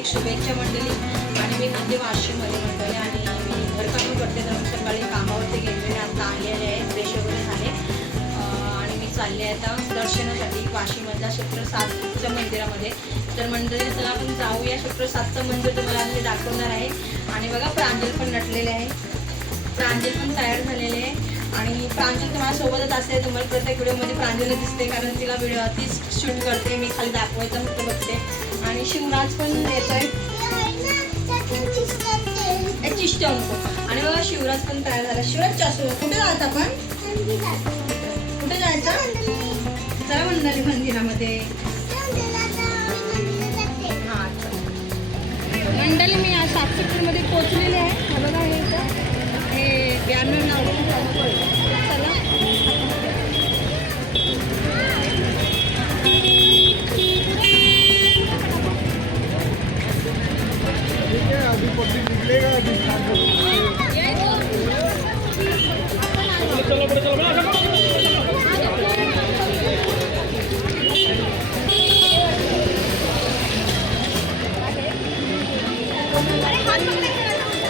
हार्दिक शुभेच्छा मंडळी. आणि मी म्हणजे वाशिममध्ये मंडळी आणि मी घरकाम करते, तर सकाळी कामावरती गेलेले, आता आलेले आहे, फ्रेश वगैरे झाले आणि मी चालले आहे आता दर्शनासाठी वाशिममधल्या क्षेत्र 7च्या मंदिरामध्ये. तर मंडळी चला आपण जाऊया. क्षेत्र 7चं मंदिर तुम्हाला मी दाखवणार आहे. आणि बघा प्रांजल पण नटलेले आहे, प्रांजल पण तयार झालेले आहे. आणि प्रांजल तुम्हाला सोबतच असते, तुम्हाला प्रत्येक व्हिडिओमध्ये प्रांजल दिसते, कारण तिला व्हिडिओ तीच शूट करते, मी खाली दाखवायचं फक्त बघते. आणि शिवराज पण येतोय, चिष्ट नको. आणि बघा शिवराज पण तयार झाला. शिवराज चासू कुठे जायचं आपण, कुठे जायचं, चला मंडळी मंदिरामध्ये. हां मंडळी मी आज 7 सेक्टरमध्ये पोहोचलेले आहे. हा बघा हे इथं हे बॅनर लावून चला.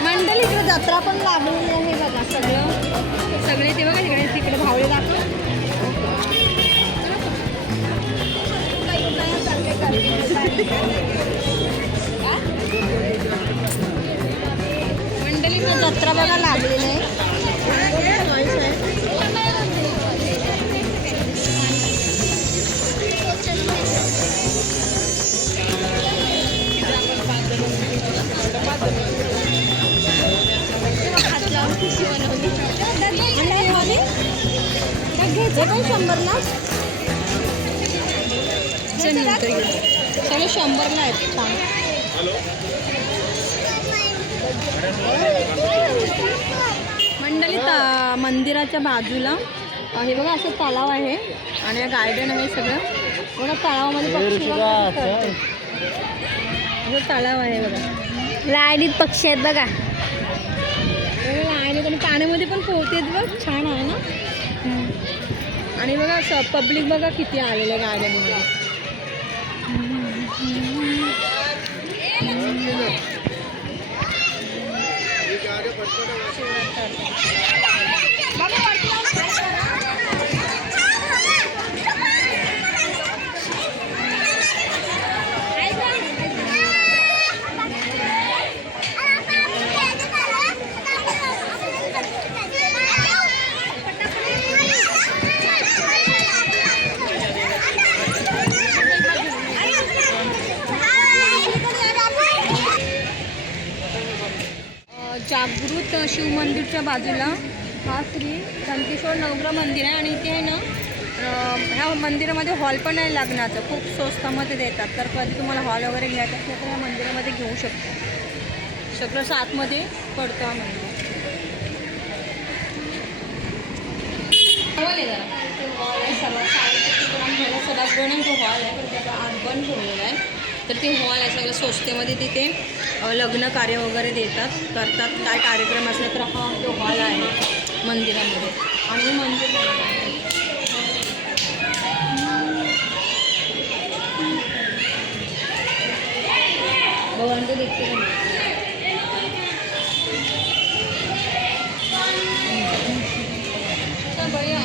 मंडळी इकडे जत्रा पण लागलेली आहे बघा, सगळे ते बघा तिकडे भावले दाखव. मंडळी जत्रा बघा लागलेली आहे. घ्यायचं 100ला, सगळे 100ला आहेत. छान मंडळी मंदिराच्या बाजूला हे बघा असं तलाव आहे आणि गार्डन आहे सगळं बघा. तलावामध्ये पक्षी असं तलाव आहे बघा, लाईनीत पक्षी आहेत बघा, लाईनीत आणि पाण्यामध्ये पण पोहतेत बघ, छान आहे ना. आणि बघा पब्लिक बघा किती आलेलं आहे गार्डनमध्ये. जागृत शिव मंदिरच्या बाजूला हा श्री दंतेश्वर नवग्रह मंदिर आहे. आणि इथे आहे ना ह्या मंदिरामध्ये हॉल पण आहे लग्नाचं, खूप स्वस्तामध्ये देतात. तर कधी तुम्हाला हॉल वगैरे घ्यायचं असेल तर ह्या मंदिरामध्ये घेऊ शकतो. क्षेत्र 7मध्ये पडतो हा मंदिर. हॉल आहे जरा, हॉल आहे सगळा गणक हॉल आहे, पण त्याचा आज बंद ठेवलेला आहे. तर ते हॉल आहे सगळं स्वस्तेमध्ये, तिथे लग्न कार्य वगैरे करतात, काय कार्यक्रम असले तर हा तो हॉल आहे मंदिरामध्ये. आणि मंदिर भगवान को देखते बढिया.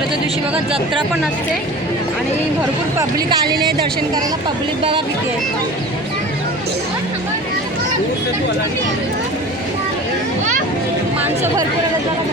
दसऱ्याच्या दिवशी बघा जत्रा पण असते आणि भरपूर पब्लिक आलेले आहे दर्शन करायला. पब्लिक बघा किती आहे. माणसं भरपूर आले बघा.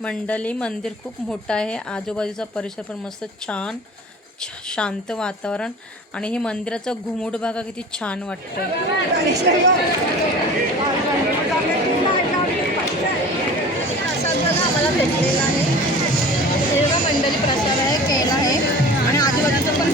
मंडली मंदिर खूप मोठं आहे. आजूबाजूचा परिसर पण मस्त छान शांत वातावरण आणि हे मंदिराचं घुमट बघा किती छान वाटतं. आम्हाला भेटलेला आहे मंडली प्रसाद आहे केला आहे आणि आजूबाजूचं पण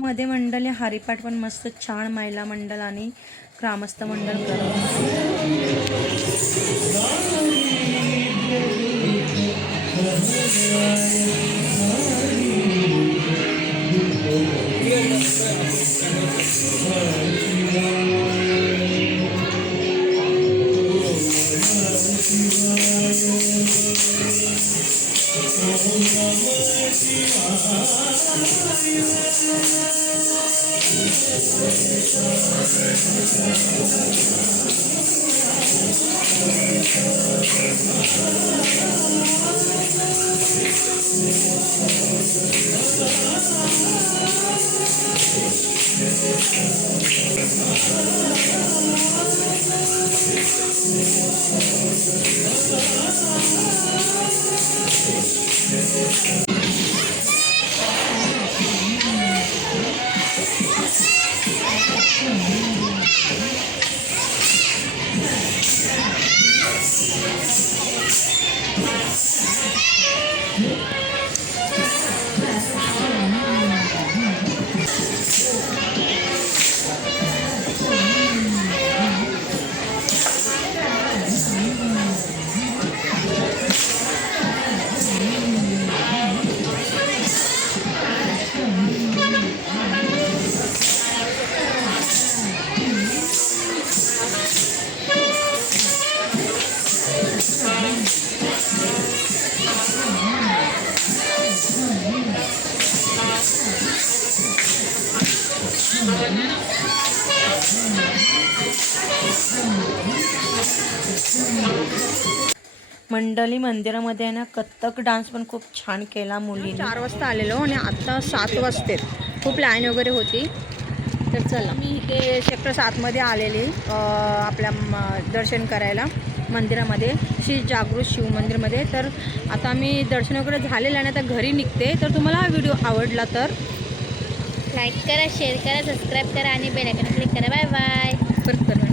मध्ये मंडळ हरिपाठ पण मस्त छान महिला मंडळ आणि ग्रामस्थ मंडळ मंडली मंदिरामध्ये आहे ना कथ्थक डान्स पण खूप छान केला मुलींनी. 4 वाजता आलेलो आणि आत्ता 7 वाजते. खूप लाईन वगैरे होती. तर चला मी इथे सेक्टर 7मध्ये आलेली आपल्या दर्शन करायला मंदिरामध्ये, श्री जागृत शिव मंदिरमध्ये. तर आता मी दर्शन वगैरे झालेलं आहे आणि आता घरी निघते. तर तुम्हाला हा व्हिडिओ आवडला तर लाईक करा, शेअर करा, सबस्क्राईब करा आणि बेल आयकॉन क्लिक करा. Bye bye. परत